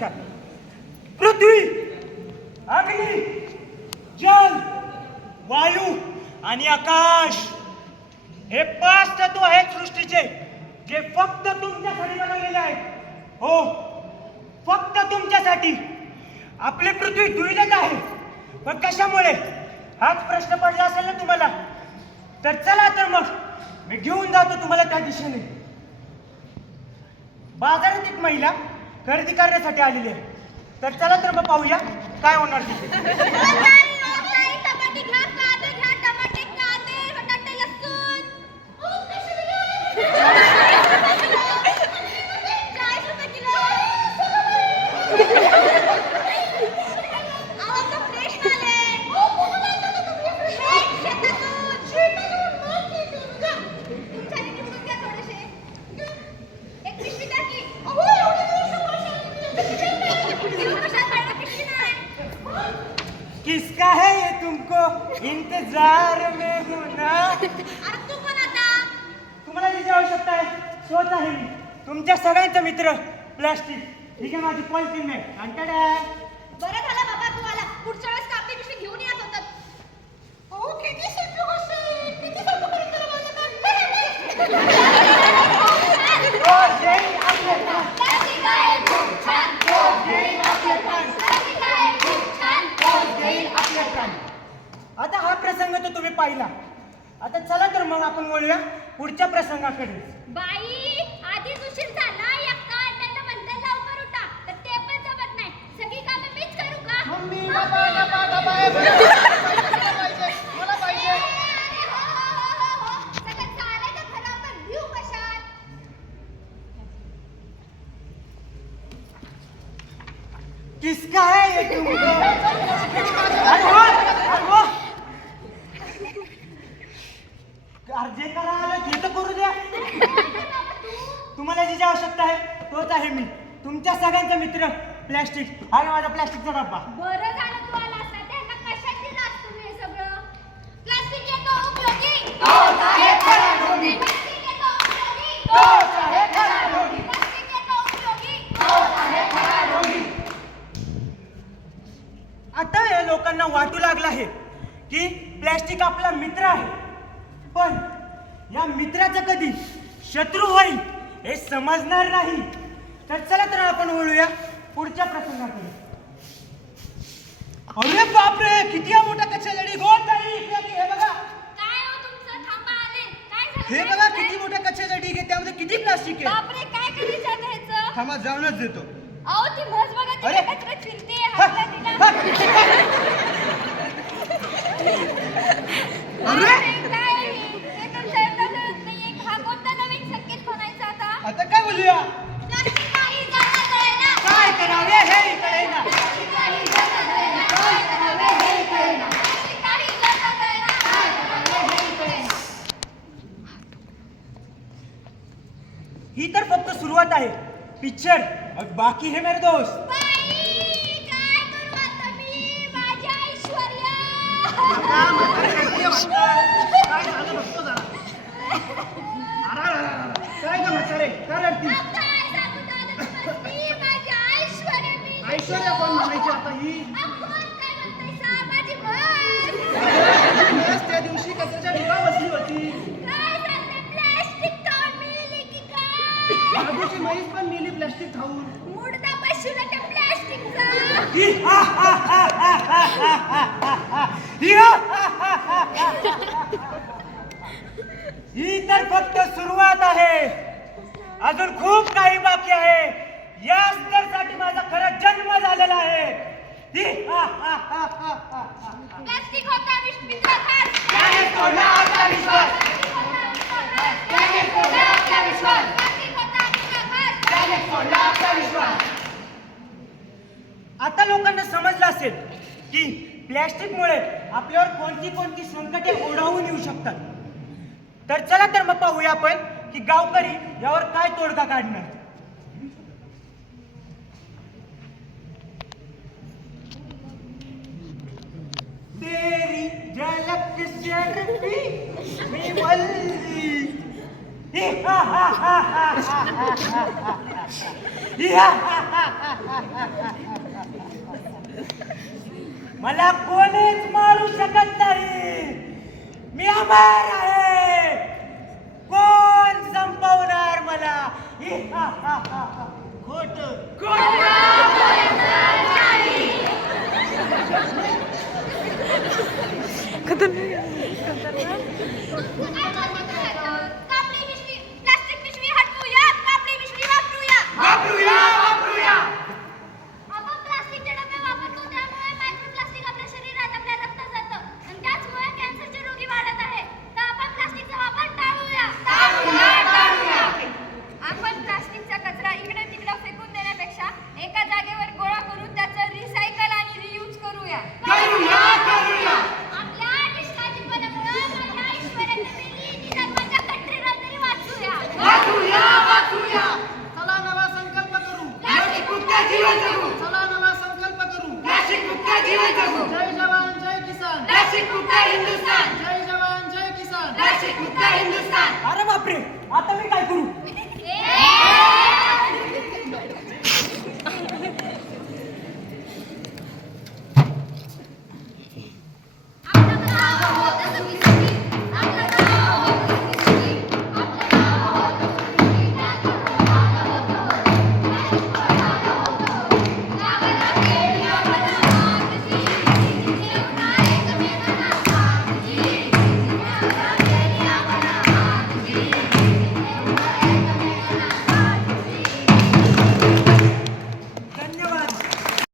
नमस्कार. पृथ्वी, अग्नी, जल, वायू आणि आकाश हे 5 तत्व आहेत सृष्टीचे, जे फक्त तुमच्यासाठी बनवलेले आहेत. हो, फक्त तुमच्यासाठी. आपली पृथ्वी धुळीत आहे, पण कशामुळे? हाच प्रश्न पडला असेल ना तुम्हाला. तर चला तर मग मी घेऊन जातो तुम्हाला त्या दिशेने. बाजारात एक महिला खरेदी करण्यासाठी आलेली आहे. तर चला तर मग पाहूया काय होणार तिथे. किसका है ये तुमको इंतजार में हूं ना. तुम्हाला जी आवश्यकता आहे तोच आहे मी. तुमच्या सगळ्यांचा मित्र प्लास्टिक. ठीक आहे, माझी पॉलिथिन नाही. बरं झालं बाबा तू आला. पुढच्या वेळेस कापडी पिशवी घेऊन येत होतात. हो, किती सोपी गोष्ट आहे. किती सोपं करून दिलं माझं काम. आता हा प्रसंग तर तुम्ही पाहिला. आता चला तर मग आपण बोलूया पुढच्या प्रसंगाकडे. बाई, आधीच उशीर झाला. एका अंड्याला म्हणतात लवकर उठा, तर ते पण जमत नाही. सगळी कामं मीच करू का? मम्मी, मला पाहिजे. अरे हो. सगळं चालायचं खरं, पण घेऊ कशात? किसका है ये तुमको. अरे जे करा आलं ते तर करू द्या. तुम्हाला जी आवश्यकता आहे तोच आहे मी. तुमच्या सगळ्यांचा मित्र प्लॅस्टिक. हा माझा प्लॅस्टिकचा डब्बा. बरं झालं तू आला असता. त्यांना कशात दिलं असतं मी हे सगळं? प्लास्टिक येतो उपयोगी. प्लास्टिक येतो उपयोगी. आता या लोकांना वाटू लागलं आहे की प्लॅस्टिक आपला मित्र आहे, पण या मित्राचा कधी शत्रू होईल हे समजणार नाही. तर चला तर आपण बोलूया पुढच्या प्रसंगाकडे. अरे बापरे, किती हा मोठा कच्चा लढी. गोल ताई, हे बघा. काय हो तुमचं? थांबा आले. काय झालं? हे बघा किती मोठा कच्चा लढी आहे. त्यामध्ये किती प्लास्टिक आहे. बापरे, काय करायचं आता ह्याचं? थांबा, जाऊनच देतो. अहो ती म्हस बघा, ती अरे. कचऱ्यात फिरते. हातला तिला. अरे काय हे? हे तुमच्या एवढं कळत नाहीये. हा कोणता नवीन संकेत म्हणायचा आता? आता काय बोलूया. प्लास्टिक नाही जमा कळेना. काय करावे हे कळेना. प्लास्टिक नाही जमा कळेना. काय करावे हे कळेना. प्लास्टिक नाही जमा कळेना. काय करावे हे कळेना. ही तर फक्त सुरुवात आहे. पिक्चर और बाकी है मेरे दोस्त. बाई, काय करू आता मी? माझी ऐश्वर्या. काय ग म्हातारे, काय रडती? काय सांगू दादा तुम्हाला? मी माझी ऐश्वर्या मी. ऐश्वर्या कोण म्हणायची आता ही? कोण काय म्हणताय? माझी म्हण. बस त्या दिवशी कचऱ्याच्या डबा बसली होती. काय सांगते? प्लास्टिक खाऊन मिळाली की काय? आधीची म्हैस पण मेली प्लास्टिक खाऊन. मुडदा बसवला त्या प्लास्टिकचा. ही तर फक्त सुरुवात आहे. अजून खूप काही बाकी आहे. या स्तरासाठी माझा खरा जन्म झालेला आहे. प्लास्टिक होता मित्राखास. त्याने तोडला आपला विश्वास. त्याने तोडला आपला विश्वास. प्लास्टिक होता मित्राखास. त्याने तोडला आपला विश्वास. आता लोकांना समजलं असेल की प्लॅस्टिकमुळे आपल्यावर कोणती कोणती संकटे ओढावून येऊ शकतात. तर चला तर मग पाहूया आपण की गावकरी यावर काय तोडगा काढणार. तेरी झलक शर्फी मी वल्ली. मला कोणीच मारू शकत नाही. मी अमर आहे. कोण संपवणार मला? खोट कापडी पिशवी, प्लास्टिक पिशवी हटवूया, कापडी पिशवी वापरूया. आपण प्लास्टिकचे डबे वापरतो त्यामुळे मायक्रोप्लास्टिक आपल्या शरीरात, आपल्या रक्तात जातं आणि त्याचमुळे कॅन्सरचे रोगी वाढत आहे. तर आपण प्लास्टिकचा वापर टाळूया. आपण प्लास्टिकचा कचरा इकडे तिकडे फेकून देण्यापेक्षा एका जागेवर गोळा करून त्याचं रिसायकल आणि रियूज करूया. आपल्या निष्काळजीपणामुळे माझ्या ऐश्वर्याच्या वेळी निसर्गाच्या कठडीला तरी वाचूया. चला नवा संकल्प करू. प्लास्टिक मुक्त जीवन जगू. चला नवा संकल्प करू. प्लास्टिक मुक्त जीवन जगू. जय जवान जय किसान. प्लास्टिक मुक्त हिंदुस्तान. जय जवान जय किसान. प्लास्टिक मुक्त हिंदुस्तान. अरे बापरे, आता मी काय करू?